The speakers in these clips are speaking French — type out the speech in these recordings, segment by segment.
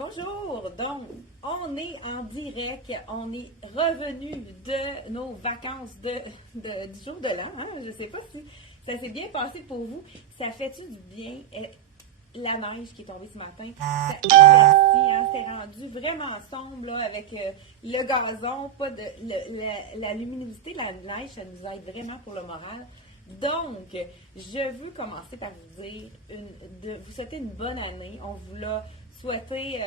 Bonjour, donc on est en direct, on est revenu de nos vacances du jour de l'an. Hein? Je ne sais pas si ça s'est bien passé pour vous. Ça fait-tu du bien? La neige qui est tombée ce matin, ça éclaircit, hein? C'est rendu vraiment sombre là, avec le gazon, pas de la luminosité de la neige, ça nous aide vraiment pour le moral. Donc, je veux commencer par vous dire, vous souhaiter une bonne année. On vous l'a souhaité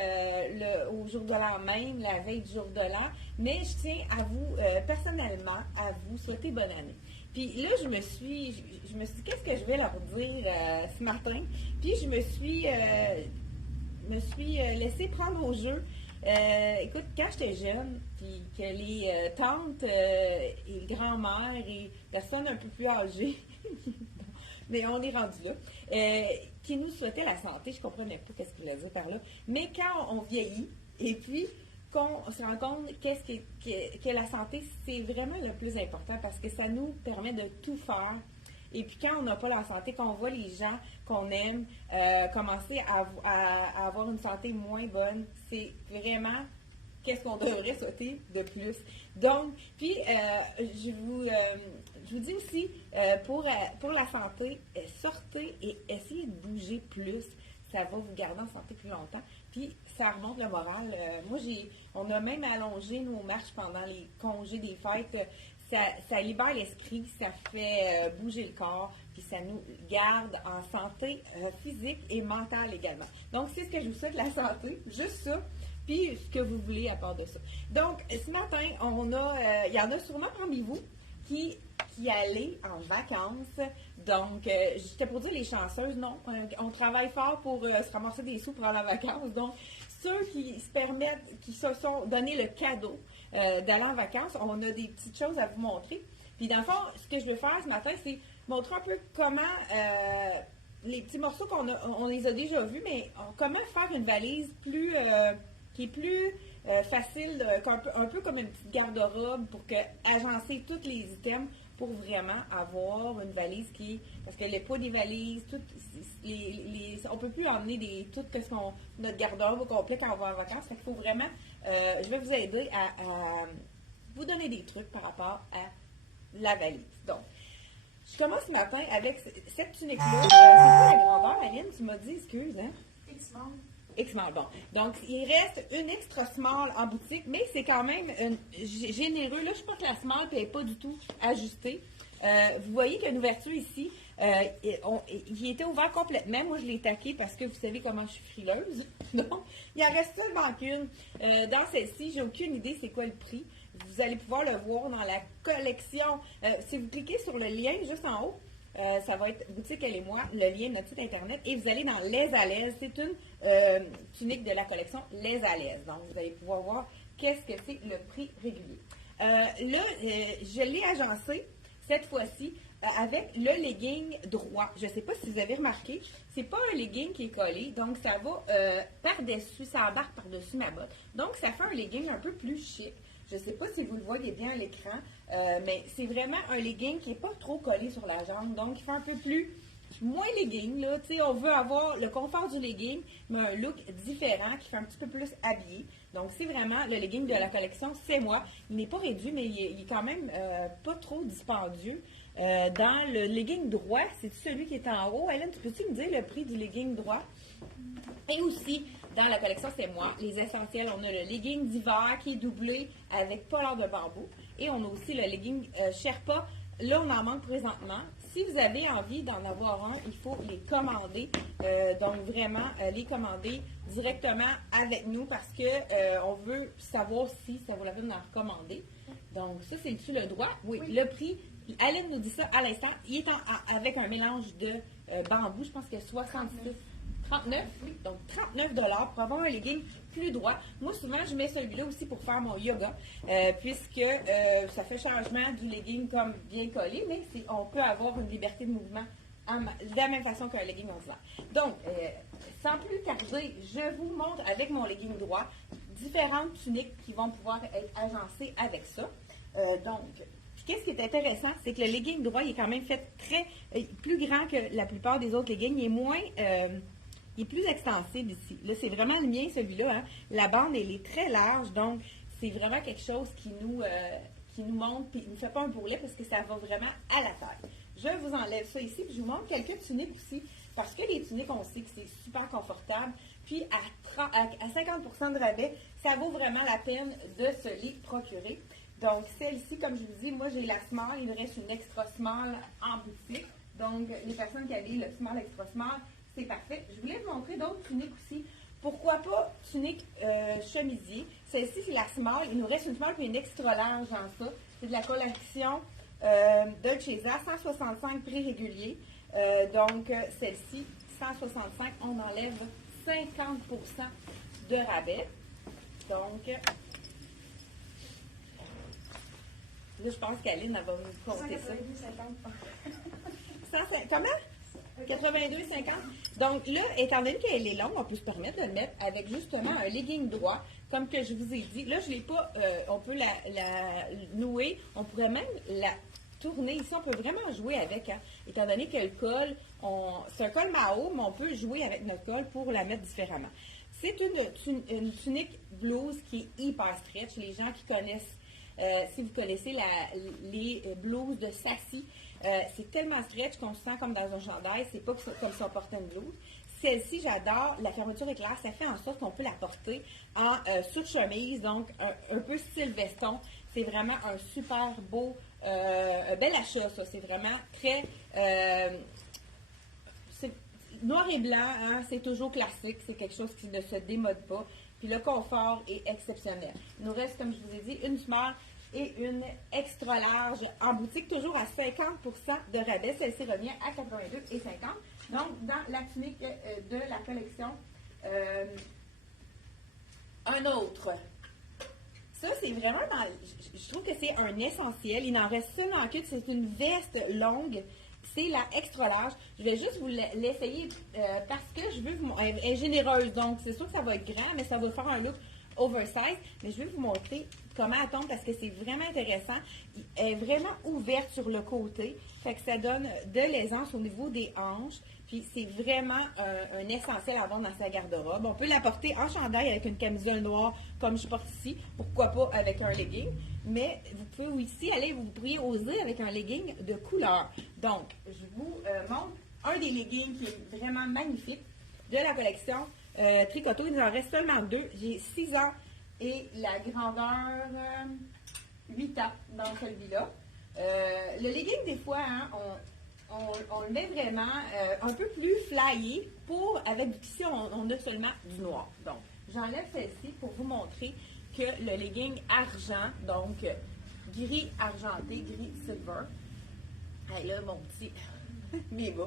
au jour de l'an même, la veille du jour de l'an, mais je tiens à vous, personnellement, à vous souhaiter bonne année. Puis là, je me suis dit, qu'est-ce que je vais leur dire ce matin? Puis je me suis laissée prendre au jeu. Écoute, quand j'étais jeune, puis que les tantes et grand-mères et personnes un peu plus âgées, mais on est rendu là, qui nous souhaitaient la santé, je comprenais pas ce qu'ils voulaient dire par là, mais quand on vieillit, et puis qu'on se rend compte que la santé, c'est vraiment le plus important parce que ça nous permet de tout faire. Et puis quand on n'a pas la santé, qu'on voit les gens qu'on aime commencer à avoir une santé moins bonne, c'est vraiment qu'est-ce qu'on devrait souhaiter de plus. Donc, puis je vous dis aussi, pour la santé, sortez et essayez de bouger plus. Ça va vous garder en santé plus longtemps. Puis ça remonte le moral. On a même allongé nos marches pendant les congés des fêtes. Ça libère l'esprit, ça fait bouger le corps, puis ça nous garde en santé physique et mentale également. Donc, c'est ce que je vous souhaite, la santé, juste ça, puis ce que vous voulez à part de ça. Donc, ce matin, il y en a sûrement parmi vous qui allaient en vacances. Donc, j'étais pour dire les chanceuses, non, on travaille fort pour se ramasser des sous pour aller en vacances. Donc, ceux qui se sont donné le cadeau d'aller en vacances, on a des petites choses à vous montrer. Puis dans le fond, ce que je veux faire ce matin, c'est montrer un peu comment les petits morceaux on les a déjà vus, mais comment faire une valise qui est plus facile, un peu comme une petite garde-robe pour agencer tous les items pour vraiment avoir une valise parce qu'elle n'est pas des valises, on ne peut plus emmener notre garde-robe au complet quand on va en vacances. Fait qu'il faut vraiment, je vais vous aider à vous donner des trucs par rapport à la valise. Donc, je commence ce matin avec cette tunique-là. C'est quoi la grandeur, Aline? Tu m'as dit, excuse, hein? X-small, bon. Donc, il reste une extra small en boutique, mais c'est quand même généreux. Là, je pense que la small n'est pas du tout ajustée. Vous voyez qu'il y a une ouverture ici. Il était ouvert complètement. Moi, je l'ai taqué parce que vous savez comment je suis frileuse. Donc, il en reste seulement qu'une. Dans celle-ci, j'ai aucune idée c'est quoi le prix. Vous allez pouvoir le voir dans la collection. Si vous cliquez sur le lien juste en haut, ça va être Boutique Elle et moi, le lien de notre site internet, et vous allez dans Les à l'aise. C'est une tunique de la collection Les à l'aise. Donc, vous allez pouvoir voir qu'est-ce que c'est le prix régulier. Je l'ai agencé cette fois-ci avec le legging droit. Je ne sais pas si vous avez remarqué, c'est pas un legging qui est collé, donc ça va par-dessus, ça embarque par-dessus ma botte. Donc, ça fait un legging un peu plus chic. Je ne sais pas si vous le voyez bien à l'écran, mais c'est vraiment un legging qui n'est pas trop collé sur la jambe, donc il fait un peu moins legging, là. Tu sais, on veut avoir le confort du legging, mais un look différent qui fait un petit peu plus habillé. Donc, c'est vraiment le legging de la collection C'est Moi. Il n'est pas réduit, mais il est quand même pas trop dispendieux. Dans le legging droit, c'est celui qui est en haut. Hélène, peux-tu me dire le prix du legging droit? Et aussi, dans la collection C'est Moi, les essentiels, on a le legging d'hiver qui est doublé avec polar de bambou. Et on a aussi le legging Sherpa. Là, on en manque présentement. Si vous avez envie d'en avoir un, il faut les commander. Donc, vraiment, les commander directement avec nous parce que on veut savoir si ça vaut la peine d'en recommander. Donc, ça, c'est dessus le droit. Oui, le prix, Aline nous dit ça à l'instant. Il est avec un mélange de bambou, je pense que 66. 39, oui. Donc 39 pour avoir un legging plus droit. Moi, souvent, je mets celui-là aussi pour faire mon yoga, puisque ça fait changement du legging comme bien collé, mais on peut avoir une liberté de mouvement de la même façon qu'un legging ordinaire. Donc, sans plus tarder, je vous montre avec mon legging droit différentes tuniques qui vont pouvoir être agencées avec ça. Qu'est-ce qui est intéressant, c'est que le legging droit, il est quand même fait plus grand que la plupart des autres leggings. Il est moins il est plus extensible ici. Là, c'est vraiment le mien, celui-là. Hein. La bande, elle est très large, donc c'est vraiment quelque chose qui nous montre, puis il ne fait pas un bourrelet parce que ça va vraiment à la taille. Je vous enlève ça ici, puis je vous montre quelques tuniques aussi, parce que les tuniques, on sait que c'est super confortable. Puis à 50% de rabais, ça vaut vraiment la peine de se les procurer. Donc, celle-ci, comme je vous dis, moi j'ai la small, il me reste une extra small en boutique. Donc, les personnes qui avaient le small, extra small, c'est parfait. Je voulais vous montrer d'autres tuniques aussi. Pourquoi pas tunique chemisier? Celle-ci, c'est la small. Il nous reste une small et une extra large en ça. C'est de la collection Dolce Vita, 165 prix réguliers. Donc, celle-ci, 165, on enlève 50% de rabais. Donc, là, je pense qu'Aline, elle va nous compter ça. 150. Comment? 82,50. Donc là, étant donné qu'elle est longue, on peut se permettre de le mettre avec justement un legging droit, comme que je vous ai dit. Là, je ne l'ai pas, on peut la nouer, on pourrait même la tourner ici, on peut vraiment jouer avec, hein, étant donné que le col, c'est un col Mao, mais on peut jouer avec notre col pour la mettre différemment. C'est une tunique blouse qui est hyper stretch. Les gens qui connaissent, si vous connaissez les blouses de Sassy, c'est tellement stretch qu'on se sent comme dans un chandail, c'est pas comme si on portait une blouse. Celle-ci, j'adore, la fermeture éclair, ça fait en sorte qu'on peut la porter en sous-chemise, donc un peu style veston. C'est vraiment un super beau, un bel achat, ça. C'est vraiment très... noir et blanc, hein, c'est toujours classique, c'est quelque chose qui ne se démode pas. Puis le confort est exceptionnel. Il nous reste, comme je vous ai dit, une small et une extra large en boutique, toujours à 50% de rabais. Celle-ci revient à 82,50. Donc, dans la tunique de la collection, un autre. Ça, c'est vraiment je trouve que c'est un essentiel. Il en reste seulement qu'une. C'est une veste longue. C'est la extra large. Je vais juste vous l'essayer parce que je veux vous... Elle est généreuse, donc c'est sûr que ça va être grand, mais ça va faire un look oversize. Mais je vais vous montrer comment elle tombe parce que c'est vraiment intéressant. Elle est vraiment ouverte sur le côté. Fait que ça donne de l'aisance au niveau des hanches. Puis c'est vraiment un essentiel à avoir dans sa garde-robe. On peut la porter en chandail avec une camisole noire comme je porte ici. Pourquoi pas avec un legging. Mais vous pouvez aussi vous pourriez oser avec un legging de couleur. Donc, je vous montre un des leggings qui est vraiment magnifique de la collection Tricoto. Il en reste seulement deux. J'ai 6 ans et la grandeur 8 ans dans celui-là. Le legging, des fois, hein, on le met vraiment un peu plus flyé avec ici, on a seulement du noir. Donc, j'enlève celle-ci pour vous montrer que le legging argent, donc gris argenté, gris silver. Et là, mon petit méga,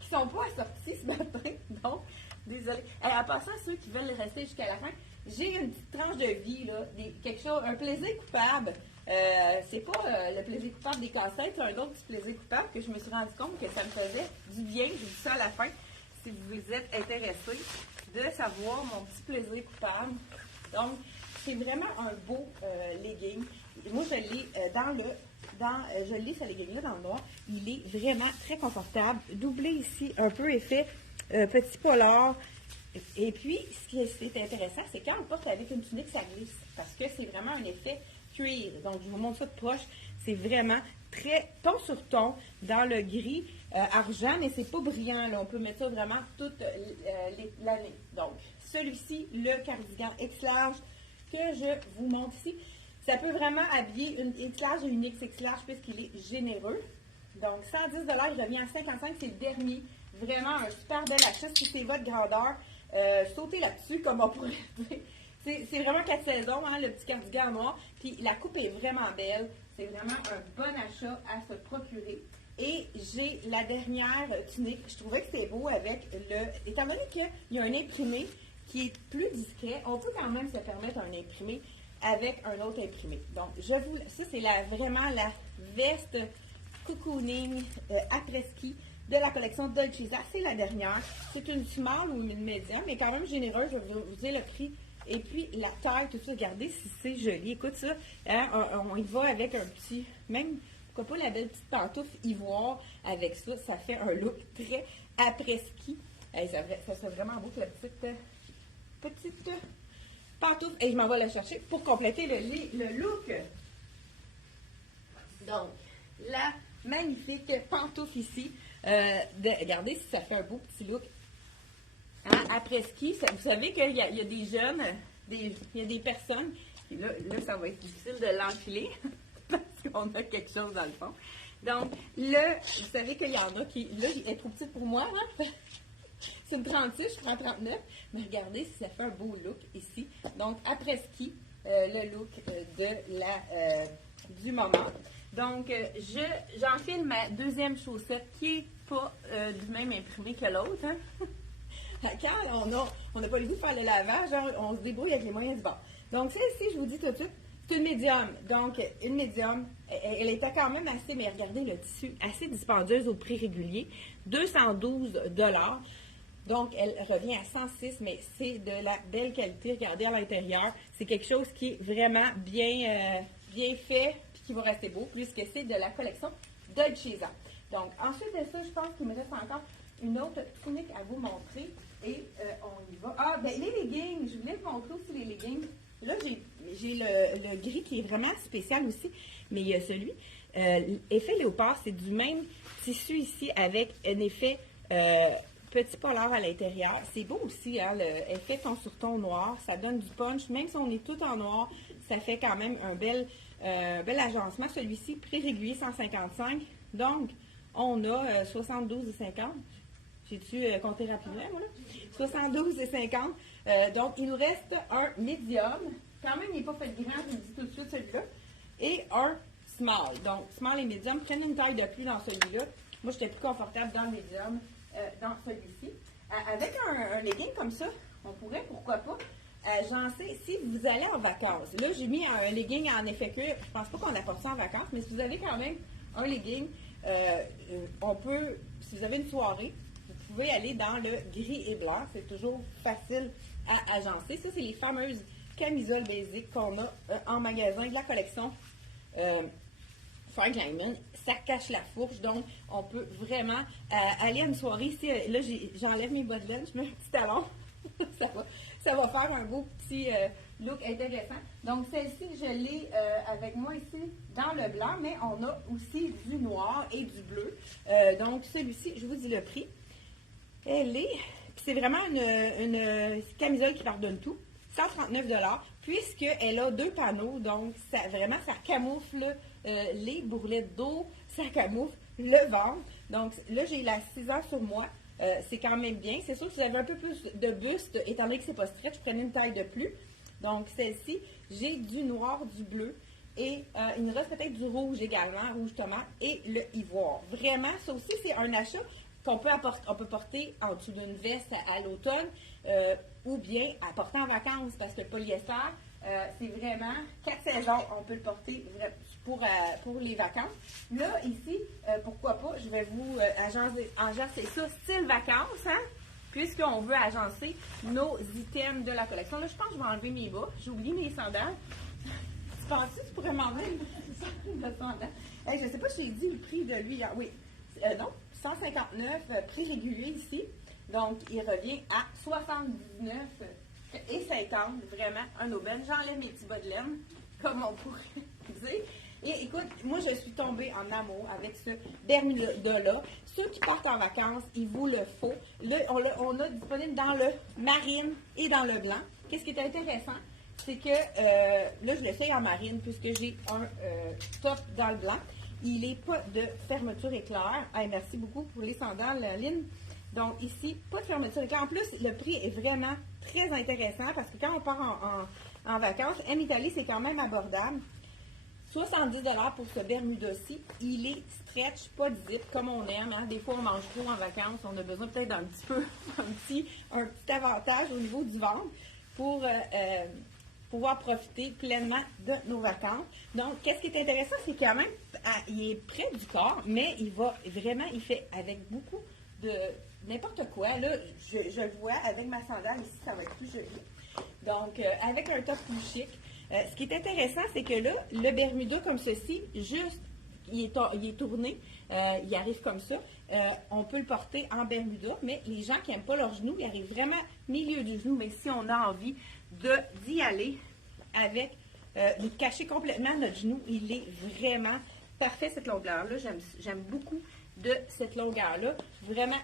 qui sont pas assortis ce matin, donc, désolé. En passant, ceux qui veulent rester jusqu'à la fin, j'ai une petite tranche de vie, là, quelque chose, un plaisir coupable. C'est pas le plaisir coupable des cassettes, c'est un autre petit plaisir coupable que je me suis rendu compte que ça me faisait du bien. Je vous dis ça à la fin, si vous êtes intéressés, de savoir mon petit plaisir coupable. Donc, c'est vraiment un beau legging. Moi, je l'ai je lis ce legging-là dans le noir. Il est vraiment très confortable. Doublé ici, un peu effet petit polar. Et puis, ce qui est intéressant, c'est quand on porte avec une tunique, ça glisse. Parce que c'est vraiment un effet cuir. Donc, je vous montre ça de proche. C'est vraiment très ton sur ton dans le gris argent, mais c'est pas brillant. Là. On peut mettre ça vraiment toute l'année. Donc, celui-ci, le cardigan X large que je vous montre ici, ça peut vraiment habiller une X large et une XX large puisqu'il est généreux. Donc, 110 $, il revient à 55 $. C'est le dernier. Vraiment un super bel achat. Si c'est votre grandeur, sautez là-dessus, comme on pourrait dire. C'est vraiment 4 saisons, hein, le petit cardigan noir. Puis la coupe est vraiment belle. C'est vraiment un bon achat à se procurer. Et j'ai la dernière tunique. Je trouvais que c'était beau avec étant donné qu'il y a un imprimé qui est plus discret, on peut quand même se permettre un imprimé avec un autre imprimé. Donc, ça c'est vraiment la veste cocooning après-ski de la collection Dolce Vita. C'est la dernière. C'est une small ou une médium, mais quand même généreuse. Je vais vous dire le prix. Et puis, la taille, tout ça, regardez si c'est joli. Écoute ça, hein, on y va avec un petit, même, pourquoi pas la belle petite pantoufle ivoire avec ça. Ça fait un look très après-ski. Hey, ça serait vraiment beau que la petite pantoufle. Et je m'en vais la chercher pour compléter le look. Donc, la magnifique pantoufle ici. Regardez si ça fait un beau petit look. Hein, après ski, vous savez qu'il y a des jeunes, il y a des personnes, et là, ça va être difficile de l'enfiler parce qu'on a quelque chose dans le fond. Donc, là, vous savez qu'il y en a qui, là, elle est trop petite pour moi, hein? C'est une 36, je prends 39, mais regardez si ça fait un beau look ici. Donc, après ski, le look du moment. Donc, j'enfile ma deuxième chaussette qui n'est pas du même imprimé que l'autre. Hein? Quand on n'a pas le goût de faire le lavage, hein, on se débrouille avec les moyens du bord. Donc, celle-ci, je vous dis tout de suite, c'est une médium. Donc, une médium, elle était quand même assez, mais regardez le tissu, assez dispendieuse au prix régulier, 212 $. Donc, elle revient à 106, mais c'est de la belle qualité. Regardez à l'intérieur, c'est quelque chose qui est vraiment bien fait, puis qui va rester beau, puisque c'est de la collection Dolce Vita. Donc, ensuite de ça, je pense qu'il me reste encore une autre tunique à vous montrer. Et on y va. Ah, ben les leggings, je voulais vous montrer aussi les leggings. Là, j'ai le gris qui est vraiment spécial aussi, mais il y a celui. Effet léopard, c'est du même tissu ici avec un effet petit polar à l'intérieur. C'est beau aussi, hein, l'effet ton sur ton noir. Ça donne du punch. Même si on est tout en noir, ça fait quand même un bel agencement. Celui-ci, prix régulier 155. Donc, on a 72,50. J'ai-tu compté rapidement, moi, là? 72,50. Donc, il nous reste un médium. Quand même, il n'est pas fait grand, je vous le dis tout de suite, celui-là. Et un small. Donc, small et médium. Prenez une taille de plus dans celui-là. Moi, j'étais plus confortable dans le médium, dans celui-ci. Avec un legging comme ça, on pourrait, pourquoi pas, agencer, si vous allez en vacances. Là, j'ai mis un legging en effet cuir. Je pense pas qu'on apporte ça en vacances, mais si vous avez quand même un legging, on peut, si vous avez une soirée, vous pouvez aller dans le gris et blanc. C'est toujours facile à agencer. Ça, c'est les fameuses camisoles basiques qu'on a en magasin de la collection Frank Langman. Ça cache la fourche, donc on peut vraiment aller à une soirée. Ici, là, j'enlève mes bas de laine, je mets un petit talon. ça va faire un beau petit look intéressant. Donc, celle-ci, je l'ai avec moi ici dans le blanc, mais on a aussi du noir et du bleu. Donc, celui-ci, je vous dis le prix. Elle est, puis c'est vraiment une camisole qui pardonne tout, 139 $, puisqu'elle a deux panneaux, donc ça camoufle les bourrelettes d'eau, ça camoufle le ventre. Donc là, j'ai la 6 heures sur moi, c'est quand même bien. C'est sûr que si j'avais un peu plus de buste, étant donné que c'est pas stretch, je prenais une taille de plus. Donc celle-ci, j'ai du noir, du bleu, et il me reste peut-être du rouge également, rouge tomate, et le ivoire. Vraiment, ça aussi, c'est un achat qu'on peut porter en dessous d'une veste à l'automne ou bien à porter en vacances parce que le polyester, c'est vraiment 4 saisons, on peut le porter pour les vacances. Là, ici, pourquoi pas, je vais vous agencer ça style vacances, hein, puisqu'on veut agencer nos items de la collection. Là, je pense que je vais enlever mes bas. J'ai oublié mes sandales. Tu penses que tu pourrais m'enlever le sandales? Hey, je ne sais pas si j'ai dit le prix de lui. Oui. Non. 159 prix régulier ici. Donc, il revient à 79,50. Vraiment un aubaine. J'enlève mes petits bas de laine, comme on pourrait dire. Et écoute, moi, je suis tombée en amour avec ce Bermuda-là. Ceux qui partent en vacances, il vous le faut. Là, on a disponible dans le marine et dans le blanc. Qu'est-ce qui est intéressant? C'est que, là, je l'essaye en marine puisque j'ai un top dans le blanc. Il n'est pas de fermeture éclair. Hey, merci beaucoup pour les sandales, Lynn. Donc, ici, pas de fermeture éclair. En plus, le prix est vraiment très intéressant parce que quand on part en vacances, M Italie, c'est quand même abordable. 70 $ pour ce Bermuda-ci. Il est stretch, pas de zip, comme on aime. Hein. Des fois, on mange trop en vacances. On a besoin peut-être d'un petit peu, un petit avantage au niveau du ventre pour pouvoir profiter pleinement de nos vacances. Donc, qu'est-ce qui est intéressant, c'est quand même, il est près du corps, mais il fait avec beaucoup de n'importe quoi. Là, je le vois avec ma sandale ici, ça va être plus joli. Donc, avec un top plus chic. Ce qui est intéressant, c'est que là, le Bermuda comme ceci, juste, il est tourné, il arrive comme ça. On peut le porter en Bermuda, mais les gens qui n'aiment pas leurs genoux, ils arrivent vraiment milieu du genou. Mais si on a envie d'y aller avec, de cacher complètement notre genou, il est vraiment parfait cette longueur-là. J'aime beaucoup de cette longueur-là. Vraiment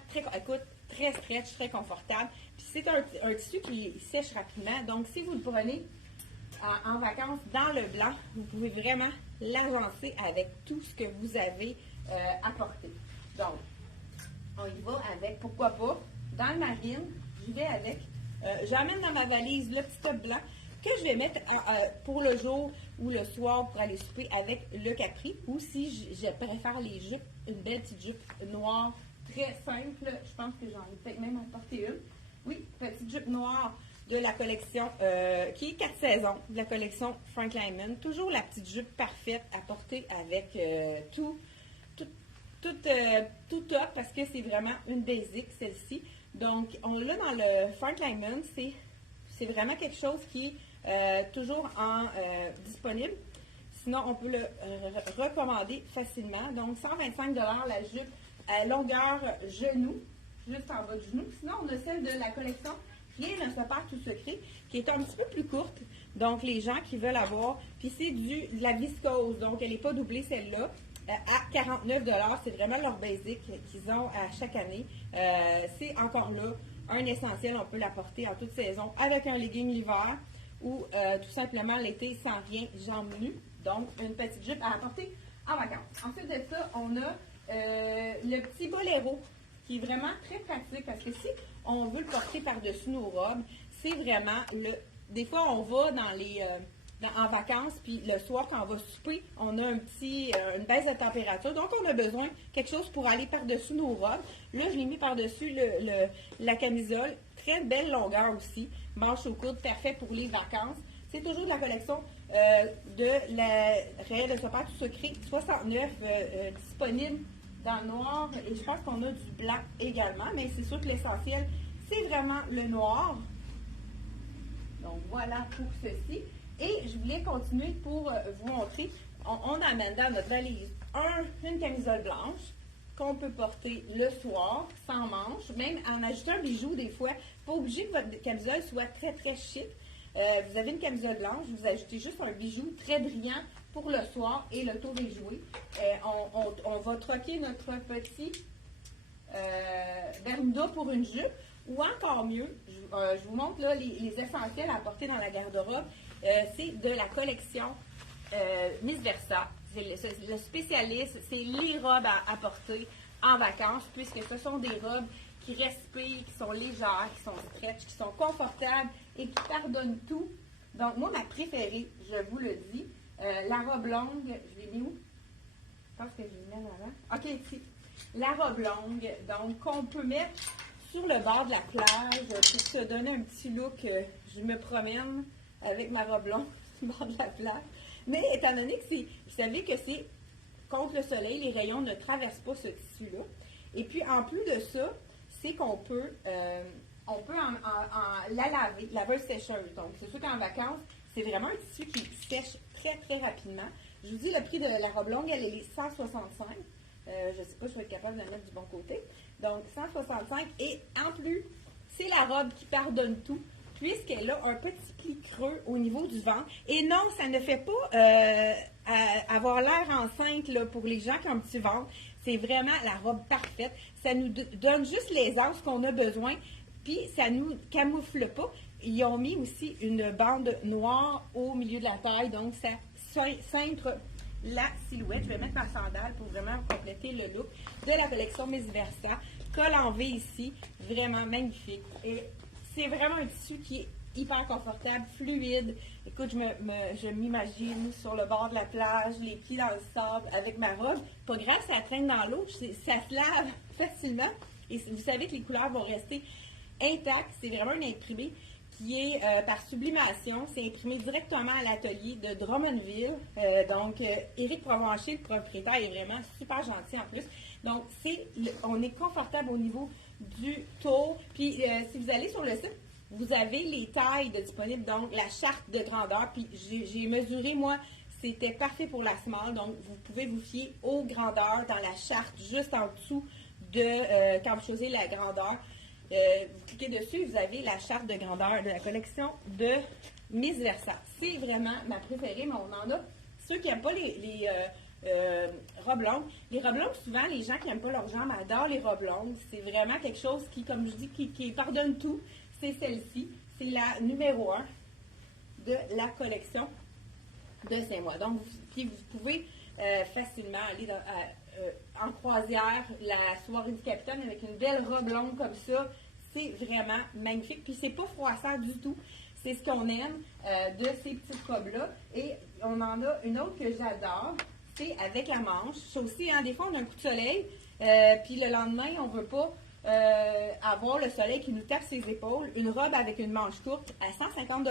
très stretch, très confortable. Puis c'est un tissu qui sèche rapidement. Donc, si vous le prenez en vacances dans le blanc, vous pouvez vraiment l'agencer avec tout ce que vous avez apporté. Donc, on y va avec, pourquoi pas, dans le marine, j'y vais avec, j'amène dans ma valise le petit top blanc que je vais mettre pour le jour ou le soir pour aller souper avec le capri, ou si je préfère les jupes, une belle petite jupe noire, très simple, je pense que j'en ai peut-être même emporté une. Oui, petite jupe noire de la collection, qui est 4 saisons, de la collection Frank Lyman. Toujours la petite jupe parfaite à porter avec tout top, parce que c'est vraiment une basic, celle-ci. Donc, on l'a dans le Frank Lyman, c'est vraiment quelque chose qui est toujours disponible. Sinon, on peut le recommander facilement. Donc, 125 $ la jupe à longueur genou, juste en bas du genou. Sinon, on a celle de la collection Rien ne se perd tout secret, qui est un petit peu plus courte. Donc, les gens qui veulent avoir, puis c'est de la viscose, donc elle n'est pas doublée celle-là, à 49 $. C'est vraiment leur basic qu'ils ont à chaque année. C'est encore là un essentiel, on peut l'apporter en toute saison avec un legging l'hiver ou tout simplement l'été sans rien, jambes nues. Donc, une petite jupe à apporter en vacances. Ensuite de ça, on a le petit boléro, qui est vraiment très pratique parce que si on veut le porter par-dessus nos robes, c'est vraiment des fois, on va en vacances, puis le soir, quand on va souper, on a une baisse de température. Donc, on a besoin de quelque chose pour aller par-dessus nos robes. Là, je l'ai mis par-dessus la camisole. Très belle longueur aussi. Manche au coude, parfait pour les vacances. C'est toujours de la collection de la Réelle de Super Tout Secret 69, disponible dans le noir. Et je pense qu'on a du blanc également, mais c'est sûr que l'essentiel, c'est vraiment le noir. Donc, voilà pour ceci. Et je voulais continuer pour vous montrer, on amène dans notre valise une camisole blanche qu'on peut porter le soir, sans manche, même en ajoutant un bijou des fois. Pas obligé que votre camisole soit très, très chic. Vous avez une camisole blanche, vous ajoutez juste un bijou très brillant pour le soir et le tour est joué. On va troquer notre petit Bermuda pour une jupe. Ou encore mieux, je vous montre là, les essentiels à porter dans la garde-robe. C'est de la collection Miss Versa. Le spécialiste, c'est les robes à porter en vacances, puisque ce sont des robes qui respirent, qui sont légères, qui sont stretch, qui sont confortables et qui pardonnent tout. Donc, moi, ma préférée, je vous le dis, la robe longue, je l'ai mis où? Je pense que je l'ai mis en avant. OK, ici. La robe longue, donc, qu'on peut mettre sur le bord de la plage pour se donner un petit look. Je me promène avec ma robe longue sur le bord de la plage. Mais étant donné que vous savez que c'est contre le soleil, les rayons ne traversent pas ce tissu-là. Et puis, en plus de ça, c'est qu'on peut, la laver, laveuse sécheuse. Donc, c'est sûr qu'en vacances, c'est vraiment un tissu qui sèche très, très rapidement. Je vous dis, le prix de la robe longue, elle est 165. Je ne sais pas si je vais être capable de la mettre du bon côté. Donc, 165. Et en plus, c'est la robe qui pardonne tout, puisqu'elle a un petit pli creux au niveau du ventre. Et non, ça ne fait pas avoir l'air enceinte là, pour les gens qui ont un petit ventre. C'est vraiment la robe parfaite. Ça nous donne juste l'aisance qu'on a besoin, puis ça ne nous camoufle pas. Ils ont mis aussi une bande noire au milieu de la taille, donc ça cintre la silhouette. Je vais mettre ma sandale pour vraiment compléter le look de la collection Miss Versa. Col en V ici, vraiment magnifique. Et c'est vraiment un tissu qui est hyper confortable, fluide. Écoute, je m'imagine sur le bord de la plage, les pieds dans le sable, avec ma robe. Pas grave, ça traîne dans l'eau, ça se lave facilement. Et vous savez que les couleurs vont rester intactes. C'est vraiment un imprimé qui est par sublimation. C'est imprimé directement à l'atelier de Drummondville. Donc, Éric Provencher, le propriétaire, est vraiment super gentil en plus. Donc, on est confortable au niveau du tour. Puis, si vous allez sur le site, vous avez les tailles disponibles, donc la charte de grandeur. Puis, j'ai mesuré, moi, c'était parfait pour la small, donc vous pouvez vous fier aux grandeurs dans la charte juste en dessous de quand vous choisissez la grandeur. Vous cliquez dessus, vous avez la charte de grandeur de la collection de Miss Versa. C'est vraiment ma préférée, mais on en a ceux qui n'aiment pas les robes longues. Les robes longues, souvent, les gens qui n'aiment pas leurs jambes adorent les robes longues. C'est vraiment quelque chose qui, comme je dis, qui pardonne tout. C'est celle-ci. C'est la numéro 1 de la collection de Saint-Moi. Donc, vous pouvez facilement aller en croisière la soirée du capitaine avec une belle robe longue comme ça. C'est vraiment magnifique. Puis, c'est pas froissant du tout. C'est ce qu'on aime de ces petites robes-là. Et on en a une autre que j'adore. C'est avec la manche. Ça aussi, hein, des fois, on a un coup de soleil. Puis le lendemain, on ne veut pas avoir le soleil qui nous tape ses épaules. Une robe avec une manche courte à 150 $,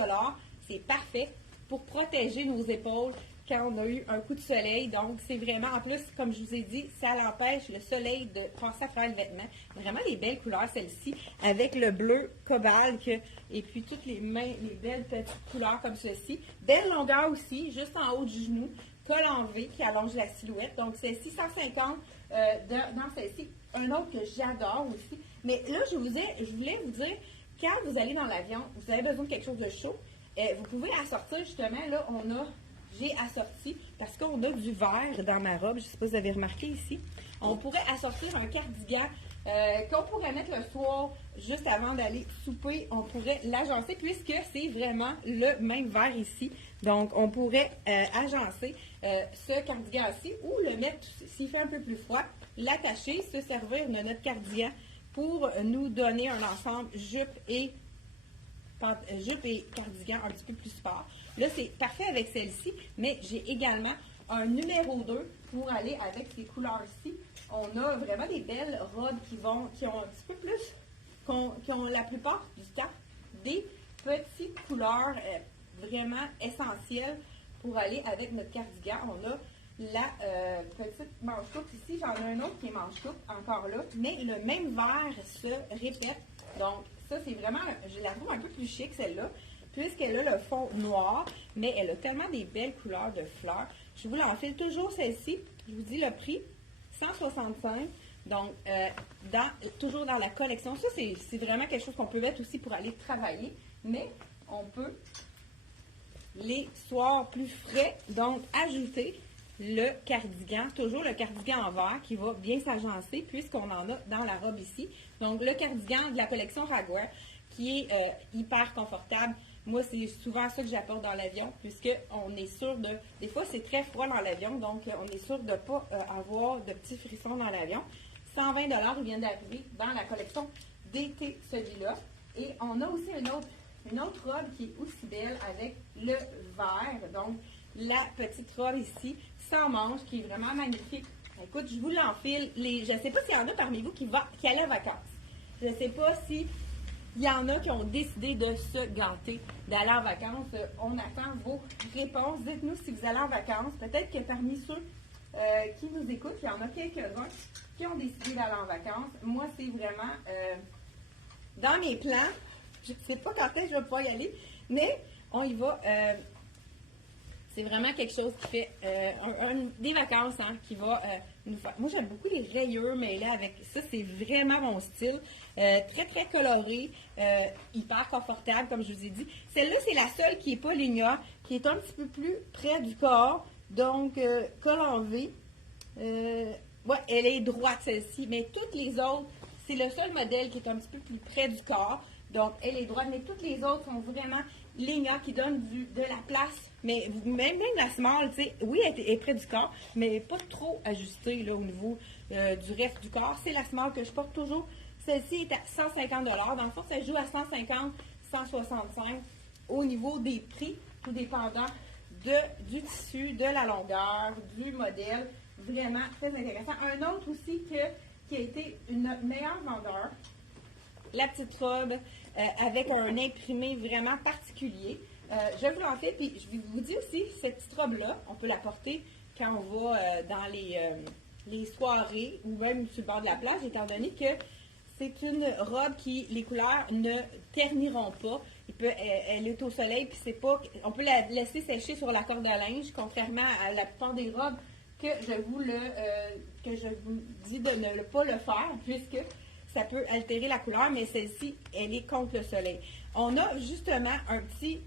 c'est parfait pour protéger nos épaules quand on a eu un coup de soleil. Donc, c'est vraiment, en plus, comme je vous ai dit, ça l'empêche le soleil de passer à travers le vêtement. Vraiment des belles couleurs, celle-ci, avec le bleu cobalt et puis toutes les belles petites couleurs comme ceci. Belle longueur aussi, juste en haut du genou. Col en V qui allonge la silhouette. Donc, c'est 650 dans celle-ci. Un autre que j'adore aussi. Mais là, je voulais vous dire, quand vous allez dans l'avion, vous avez besoin de quelque chose de chaud, vous pouvez assortir justement, là, j'ai assorti, parce qu'on a du vert dans ma robe, je ne sais pas si vous avez remarqué ici, on pourrait assortir un cardigan qu'on pourrait mettre le soir, juste avant d'aller souper, on pourrait l'agencer, puisque c'est vraiment le même vert ici. Donc, on pourrait agencer ce cardigan-ci ou le mettre, s'il fait un peu plus froid, l'attacher, se servir de notre cardigan pour nous donner un ensemble jupe et cardigan un petit peu plus sport. Là, c'est parfait avec celle-ci, mais j'ai également un numéro 2 pour aller avec ces couleurs-ci. On a vraiment des belles robes qui ont un petit peu plus, qui ont la plupart du temps des petites couleurs vraiment essentielles pour aller avec notre cardigan. On a la petite manche coupe ici. J'en ai un autre qui est manche coupe, encore là, mais le même vert se répète. Donc, ça, c'est vraiment, je la trouve un peu plus chic, celle-là, puisqu'elle a le fond noir, mais elle a tellement des belles couleurs de fleurs. Je vous l'enfile toujours celle-ci. Je vous dis le prix, 165. Donc, toujours dans la collection. Ça, c'est vraiment quelque chose qu'on peut mettre aussi pour aller travailler, mais on peut, les soirs plus frais, donc ajouter le cardigan, toujours le cardigan en vert qui va bien s'agencer puisqu'on en a dans la robe ici. Donc, le cardigan de la collection Raguer qui est hyper confortable. Moi, c'est souvent ça que j'apporte dans l'avion puisqu'on est sûr de... Des fois, c'est très froid dans l'avion, donc on est sûr de ne pas avoir de petits frissons dans l'avion. 120 $, ils viennent d'arriver dans la collection d'été, celui-là. Et on a aussi une autre robe qui est aussi belle avec le vert. Donc, la petite robe ici, sans manches, qui est vraiment magnifique. Écoute, je vous l'enfile. Je ne sais pas s'il y en a parmi vous qui allaient en vacances. Je ne sais pas s'il y en a qui ont décidé de se gâter, d'aller en vacances. On attend vos réponses. Dites-nous si vous allez en vacances. Peut-être que parmi ceux qui nous écoutent, il y en a quelques-uns qui ont décidé d'aller en vacances. Moi, c'est vraiment dans mes plans. Je ne sais pas quand est-ce que je vais pouvoir y aller, mais on y va. C'est vraiment quelque chose qui fait des vacances qui va nous faire. Moi, j'aime beaucoup les rayures, mais là, avec ça, c'est vraiment mon style. Très, très coloré, hyper confortable, comme je vous ai dit. Celle-là, c'est la seule qui n'est pas ligneur, qui est un petit peu plus près du corps. Donc, col en V. Ouais, elle est droite, celle-ci. Mais toutes les autres, c'est le seul modèle qui est un petit peu plus près du corps. Donc, elle est droite, mais toutes les autres sont vraiment ligneurs qui donnent de la place. Mais même la small, tu sais, oui, elle est près du corps, mais pas trop ajustée là, au niveau du reste du corps. C'est la small que je porte toujours. Celle-ci est à 150 $. Dans le fond, ça joue à 150, 165 au niveau des prix, tout dépendant du tissu, de la longueur, du modèle. Vraiment très intéressant. Un autre aussi qui a été notre meilleur vendeur, la petite robe avec un imprimé vraiment particulier. Je vous l'en fais, puis je vous dis aussi, cette petite robe-là, on peut la porter quand on va dans les soirées ou même sur le bord de la plage, étant donné que c'est une robe qui, les couleurs ne terniront pas. Elle est au soleil, puis c'est pas. On peut la laisser sécher sur la corde à linge, contrairement à la plupart des robes que que je vous dis de ne pas le faire, puisque ça peut altérer la couleur, mais celle-ci, elle est contre le soleil. On a justement un petit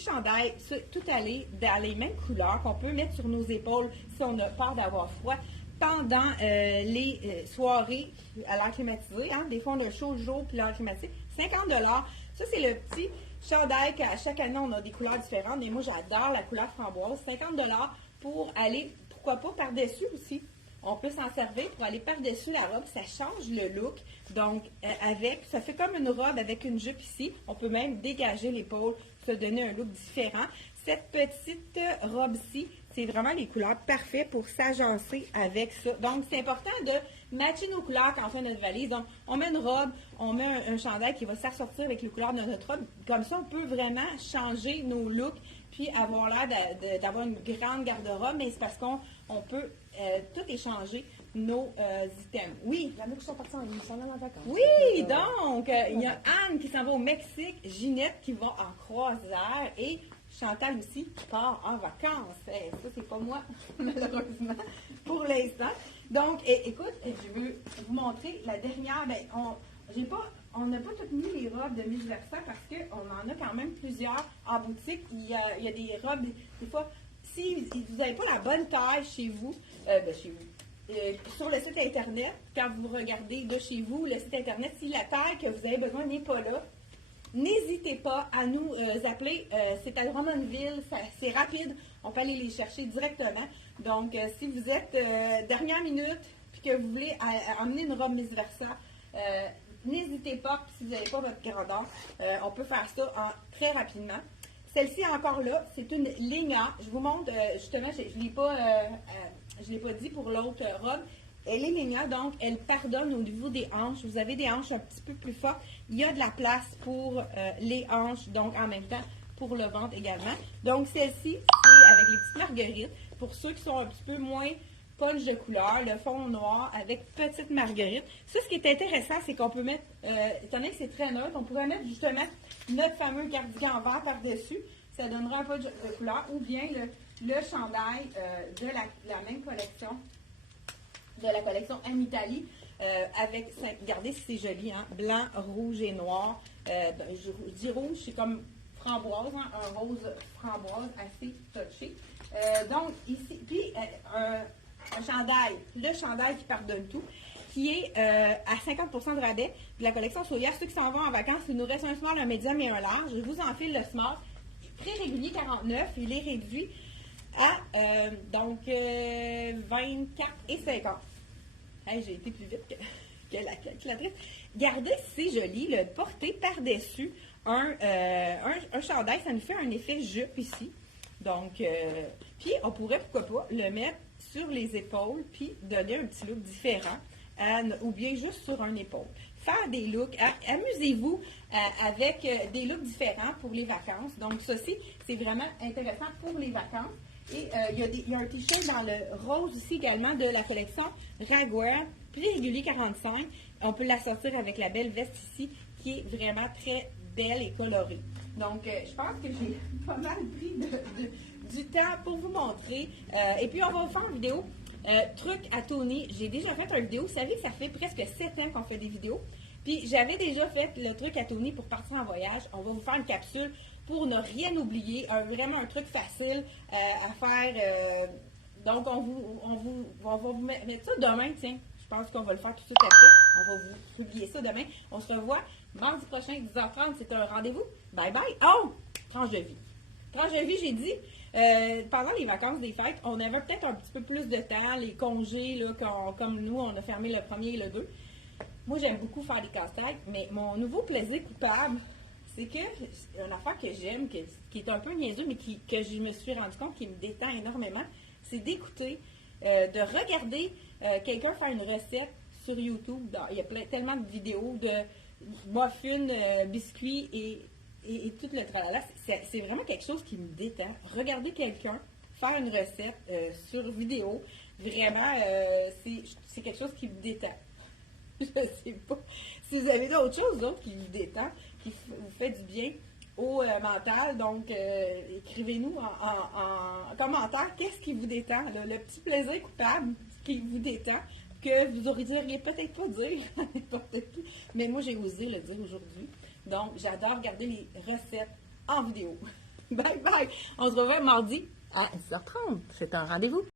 chandail tout allé dans les mêmes couleurs qu'on peut mettre sur nos épaules si on a peur d'avoir froid pendant les soirées à l'air climatisé. Hein? Des fois, on a chaud le jour puis l'air climatisé. 50 $. Ça, c'est le petit chandail qu'à chaque année, on a des couleurs différentes. Mais moi, j'adore la couleur framboise. 50 $ pour aller, pourquoi pas, par-dessus aussi. On peut s'en servir pour aller par-dessus la robe. Ça change le look. Donc, ça fait comme une robe avec une jupe ici. On peut même dégager l'épaule, se donner un look différent. Cette petite robe-ci, c'est vraiment les couleurs parfaites pour s'agencer avec ça. Donc, c'est important de matcher nos couleurs quand on fait notre valise. Donc, on met une robe, on met un chandail qui va s'assortir avec les couleurs de notre robe. Comme ça, on peut vraiment changer nos looks puis avoir l'air d'avoir une grande garde-robe, mais c'est parce qu'on peut tout échanger nos items. Oui. Il y en a qui sont partis en vacances. Oui, donc, il y a Anne qui s'en va au Mexique, Ginette qui va en croisière et Chantal aussi qui part en vacances. Ça, c'est pas moi, malheureusement, pour l'instant. Donc, écoute, je veux vous montrer la dernière. On n'a pas toutes mis les robes de Miss Versa parce qu'on en a quand même plusieurs en boutique. Il y a des robes, des fois, si vous n'avez pas la bonne taille chez vous, sur le site Internet, quand vous regardez de chez vous, le site Internet, si la taille que vous avez besoin n'est pas là, n'hésitez pas à nous appeler. C'est à Drummondville, c'est rapide. On peut aller les chercher directement. Donc, si vous êtes dernière minute et que vous voulez emmener une robe Miss Versa, n'hésitez pas. Si vous n'avez pas votre grandeur, on peut faire ça très rapidement. Celle-ci encore là, c'est une ligne A. Je vous montre, justement, je ne l'ai pas dit pour l'autre robe. Elle est ligne A, donc elle pardonne au niveau des hanches. Vous avez des hanches un petit peu plus fortes. Il y a de la place pour les hanches, donc en même temps pour le ventre également. Donc celle-ci, c'est avec les petites marguerites. Pour ceux qui sont un petit peu moins punch de couleur, le fond noir avec petite marguerite. Ça, ce qui est intéressant, c'est qu'on peut mettre, étant donné que c'est très neutre, on pourrait mettre justement notre fameux cardigan vert par-dessus. Ça donnerait un peu de couleur. Ou bien le chandail de la même collection, de la collection Anitalie, regardez si c'est joli, hein, blanc, rouge et noir. Je dis rouge, c'est comme framboise, hein, un rose framboise assez touché. Donc, ici, puis un chandail, le chandail qui pardonne tout, qui est à 50% de rabais de la collection Soya. Ceux qui s'en vont en vacances, il nous reste un small, un médium et un large. Je vous enfile le small. Prix régulier 49, il est réduit à 24 et 50. Hey, j'ai été plus vite que la calculatrice. Regardez si c'est joli, le porter par-dessus un chandail, ça nous fait un effet jupe ici. Donc, puis on pourrait, pourquoi pas, le mettre sur les épaules, puis donner un petit look différent, ou bien juste sur un épaule. Faire des looks, amusez-vous avec des looks différents pour les vacances. Donc, ceci, c'est vraiment intéressant pour les vacances. Et il y a un t-shirt dans le rose ici également de la collection Ragwear, prix régulier 45. On peut la sortir avec la belle veste ici, qui est vraiment très belle et colorée. Donc, je pense que j'ai pas mal pris du temps pour vous montrer. Et puis, on va vous faire une vidéo. Truc à Tony, j'ai déjà fait une vidéo. Vous savez que ça fait presque 7 ans qu'on fait des vidéos. Puis, j'avais déjà fait le truc à Tony pour partir en voyage. On va vous faire une capsule pour ne rien oublier. Vraiment un truc facile à faire. Donc, on va vous mettre ça demain, tiens. Je pense qu'on va le faire tout de suite après. On va vous publier ça demain. On se revoit mardi prochain, 10h30. C'est un rendez-vous. Bye bye. Oh! Tranche de vie. Tranche de vie, j'ai dit. Pendant les vacances des fêtes, on avait peut-être un petit peu plus de temps. Les congés, là, comme nous, on a fermé le 1er et le 2. Moi, j'aime beaucoup faire des casse-têtes, mais mon nouveau plaisir coupable, c'est que une affaire que j'aime, qui est un peu niaiseux, mais que je me suis rendu compte qui me détend énormément, c'est d'écouter, de regarder quelqu'un faire une recette sur YouTube. Il y a tellement de vidéos de muffins, biscuits et tout le tralala. C'est vraiment quelque chose qui me détend. Regarder quelqu'un faire une recette sur vidéo, vraiment, c'est quelque chose qui me détend. Je ne sais pas si vous avez d'autres choses qui vous détendent, vous fait du bien au mental. Donc, écrivez-nous en commentaire qu'est-ce qui vous détend, là, le petit plaisir coupable qui vous détend, que vous auriez peut-être pas dire à n'importe qui. Mais moi, j'ai osé le dire aujourd'hui. Donc, j'adore regarder les recettes en vidéo. Bye bye! On se revoit mardi à 10h30. C'est un rendez-vous.